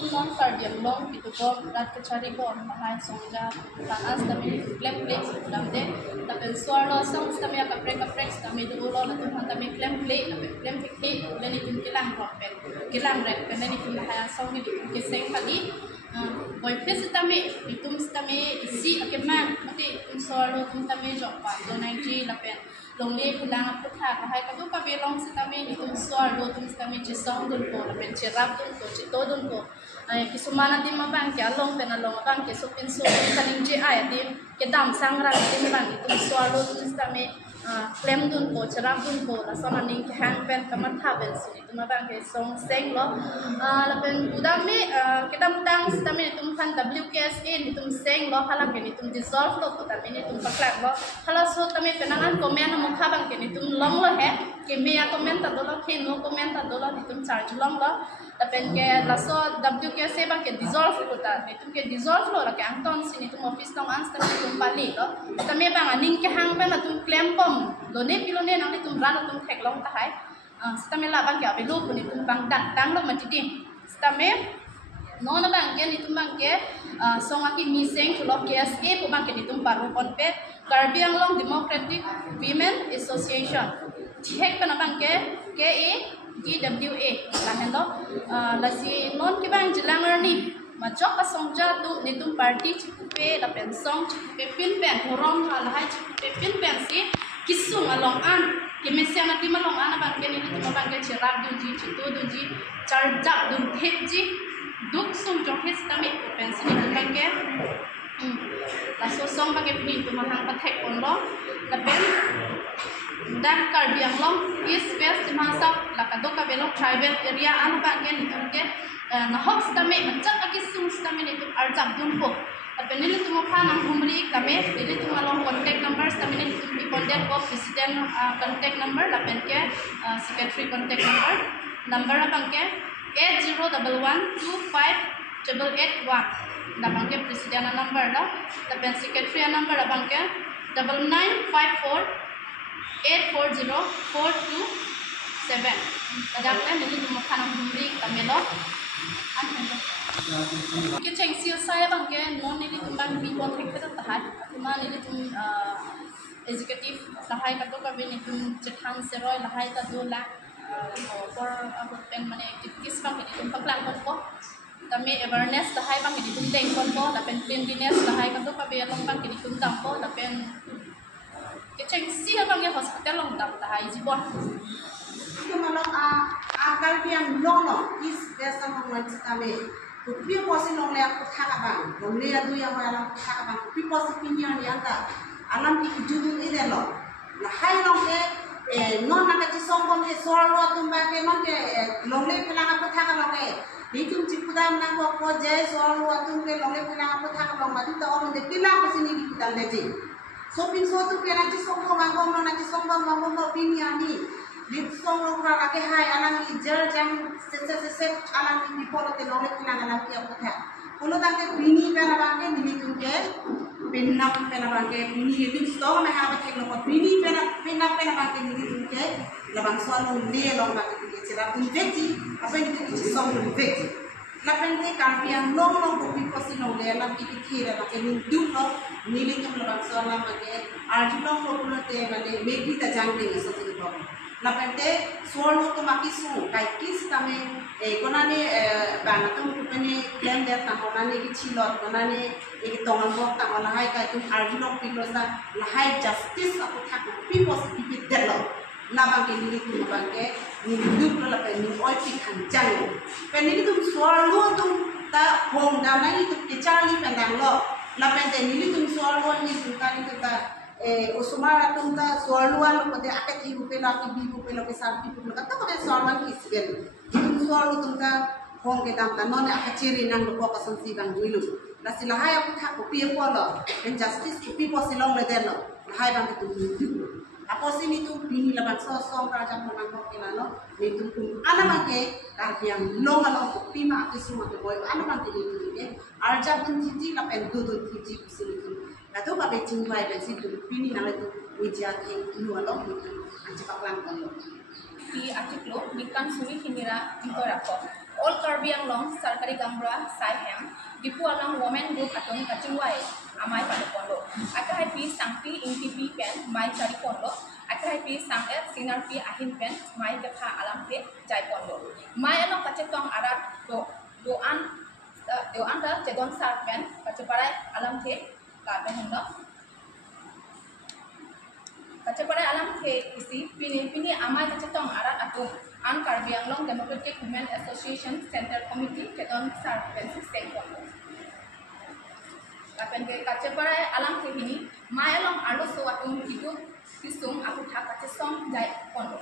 nitum non kardiam long itu ko rat ke cari ko mahai songja tanas tapi claim namde tapi suara song tapi kaprek tapi itu ulo na tuhan tapi claim fikhi beni tum kilang ropen kilang rek beni tum mahai song ni ke seng kali boy pes tami itum tami isi akemang mati tum suara tum tami jokpa do naiji lapen longli kilang putha kahai kadu kabelong tami itum suara tum tami cisong dun ko lapen cerap dun ko cito dun ko ay kisumana di mabang ke along penalong mabang ke supin kaning ji ay di ke dam sangrang di mabang itum suara tum tami claim dun ko cerap dun ko la sona ning ke hand pen kamatha ben sini itum mabang ke song seng lo lapen udami kita mudang tami itum kan WKSA itum seng lo hala ke itum dissolve lo ko tami itum paklak lo hala so tami penangan komen mukha bang ke itum long lo he ke meya comment ta dolo ke no comment ta dolo itum charge long lo lapen ke laso WKSA bang ke dissolve ko ta itum ke dissolve lo la ke anton sini itum office tong ans tami itum pali lo tami bang aning ke hang pen itum claim pom lo ne pilone nang itum ran itum thek long ta hai tami la bang ke abilu pun itum bang dang lo matidi tami non bang ke itum bang ke songaki miseng lo KSA ko bang ke itum paru konpe Karbi Anglong Democratic Women Association thek pana bang ke KADWA la hendo la si non ke bang jilangar ni majok asongja tu nitum party chikupe la pensong chikupe pin pen horong la hai chikupe pin pen si kisung along an ke mesiana ti malong an bang ke ni nitum bang ke cherap dun ji chitu dun ji charjak dun thek ji duk sum jokhes tami pen si nitum bang ke la so song bang ke pin tu mahang pathek on lo la pen dan Karbi Anglong East West Dimasa la kadoka belo tribal area an bang ke nitum ke na hok stame macak agi sum stame nitum arjak dun ko tapi ni nitum khana humri kame ni nitum along contact number stame nitum di contact ko president contact number la pen ke secretary contact number bang ke 8011258881 la bang ke president number la pen secretary number la bang ke 9954840427 kadang ni nitum khana humri kame lo ke cheng sil saya bang ke non ni tumbang bi bon thek ta tahat ma ni tum executive sahai ka to ka be ni tum chethan seroi lahai ta do la for about pen mane activities bang ke tum paklang ko tami awareness sahai bang ke tum teng ko la pen cleanliness sahai ka to ka be long bang ke tum tam ko la pen ke cheng sil bang ke hospital long tam tahai jibon malong akal yang long is besa mong kami kupi posi long le aku thaka bang long le adu yang alam thaka bang kupi posi pinya ni anta alam ki judu ide lo la hai long le non na ka songon e sorlo tumba ke man ke long le pela aku thaka long e ditum cipudam na ko je sorlo tum ke long le pela aku thaka long ma tu ta on de pila ko sini di kutal de sopin so tu ke na ci songo mangom na ci songo mangom pinya ni lip song lo ka ke hai alang ki jar jam se alang ki polo te nole ki nang alang ki aku tha ulo ta ke bini pera ba ke ni tu ke pinna pera ba ke bini itu sto me ha ba ke lo bini pera pinna pera ba ke ni tu ke la bang so lo le lo ba ke cera tu veti apa ni ke ci song lo veti la pente cambian long ko pi ko si no le la ki thira ba ke ni du lo ni le tu la bang so la ma ke arju long ko lo te ba le me ki ta jang le so ti ko la pente suolo to makisu kai kis tame konane bana to kupene blender ta konane ki chilot konane ek tongan bok ta la hai kai tum arjuno pilosa la hai justice aku thak pi positive delo la bangke ni tu bangke ni duk la pe ni oi pi khan jang pe ni tu suolo tu ta hong da na ni tu ke chali pendang lo la pente ni tu suolo ni tu ta ni ta usumara tumta sualuan ko de akati rupela ki bi rupela ke sabi rupela kata ko sualuan ki sigen tum sualu tumta hong ke dam ta non akachiri nang ko ka sansi bang duilu la silahaya ko tha ko pi ko lo injustice ko pi po silong le den lo hai bang tu ako sini tu bini la bang so ka jam ko nang ko ke la no ni tu ana bang ke ka yang long ala ko pi ma ke suma ko boy ana bang ke ni ke arja tum ji la pen du ji sini atau apa becing mai besi tu pini nang itu ujian yang lu alok itu anjak pelan kan di artikel nikan suri kinira itu rapor All Karbi Anglong Sarkari Gambra Saihem Dipu Along Women Group Atong Kachingwai Amai Padapondo Akai Pi Sangpi Intipi Pen Mai Chari Pondo Akai Pi Sanget Sinar Pi Ahin Pen Mai Japa Alam Pe Jai Pondo Mai Along Kachetong Arat Doan da Jedon Sar Pen Kacheparai Alam Te Kaben Hundo Kacheparai Alam Te isi Pini Amai Kachetong Arat Atung An Karbi Anglong Democratic Women Association Center Committee Jedon Sar Pen Sing Pondo Kapen ke Kacheparai Alam Te Hini Mai Along Alo Soatung Hidu Kisung Aku Thak Kachesong Jai Pondo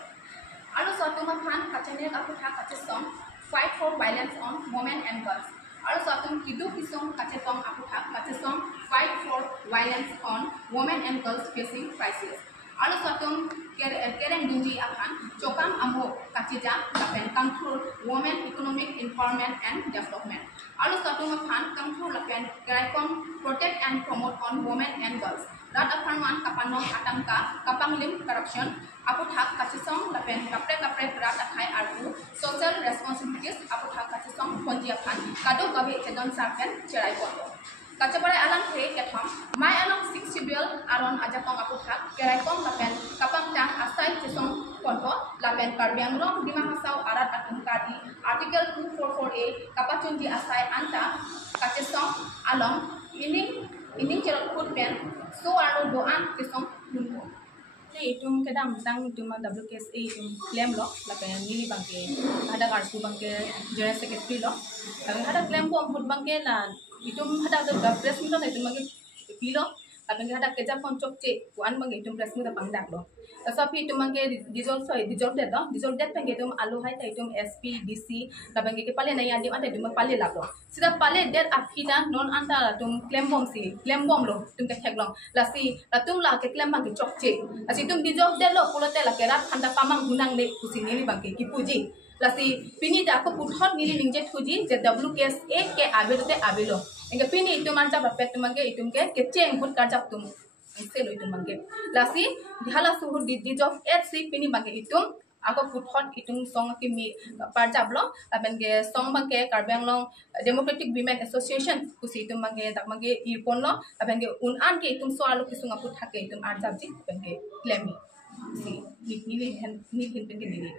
Alo Soatung Mapan Kachenek Aku Thak Kachesong Fight for Violence on Women and Girls Alo Soatung Hidu Kisung Kachetong Aku Thak Kachesong Fight for Violence on Women and Girls Facing Crisis Alo Soatung Kereng Dunji Akan Chokam Amho Kachija Lapen Control Women Economic Empowerment and Development Alo Soatung Mapan Control Lapen Keraikom Protect and Promote on Women and Girls Rat Aparman Kapanong Atangka Kapanglim Corruption Aku Thak Kachesong Lapen Kapre Rat Akai Arku Social Responsibilities Aku Thak Kachesong Ponji Akan Kado Gabe Jedon Sarpen Cherai Pondo Kacheparai Alam Te Kethom Mai Along 6 Sibial Aron Ajatong Aku Thak Keraikom Lapen Kapang Tang Asai Chesong Pondo Lapen Karbi Anglong Dima Hasau Arat Atum Kadi Article 244A Kapachunji Asai Anta Kachesong Along Ining Cerot Put Pen So Aro Doan Kesong Lumpo Itum kedam tang itum WKSA itum claim lo lapen nili bangke ada kartu bangke general secretary lo lapen ada claim ko amput bangke na itum ada the press meet lo itum bangke pilo lapen ada keja konchok che kuan bangke itum press meet pangdak lo sapi itum bangke dissolve that bangke itum alu hai ta itum SP DC lapen ke pale nai adi ante itum pale laglo sida pale that afida non anta tum claim bomb lo tum ke theglong lasi tum la ke claim bangke chok che asi tum dissolve that lo pulote la kerat khanda pamang gunang le kusini ni bangke ki puji lasi pini da ko puthot nili ningje thuji je WKSA ke abirute abilo engke pini itum anta bapet tum bangke itum ke cheng put karjap tum selo itum bangke lasi dihala suhur dissolve FC pini bangke itum ako puthot itung song ki mi parjablo abenge song bangke Karbi Anglong Democratic Women Association kusi itum bangke tak bangke irponlo abenge unan ke itum soalo kisunga puthake itum arjabji bangke klemi si ni hin penke ni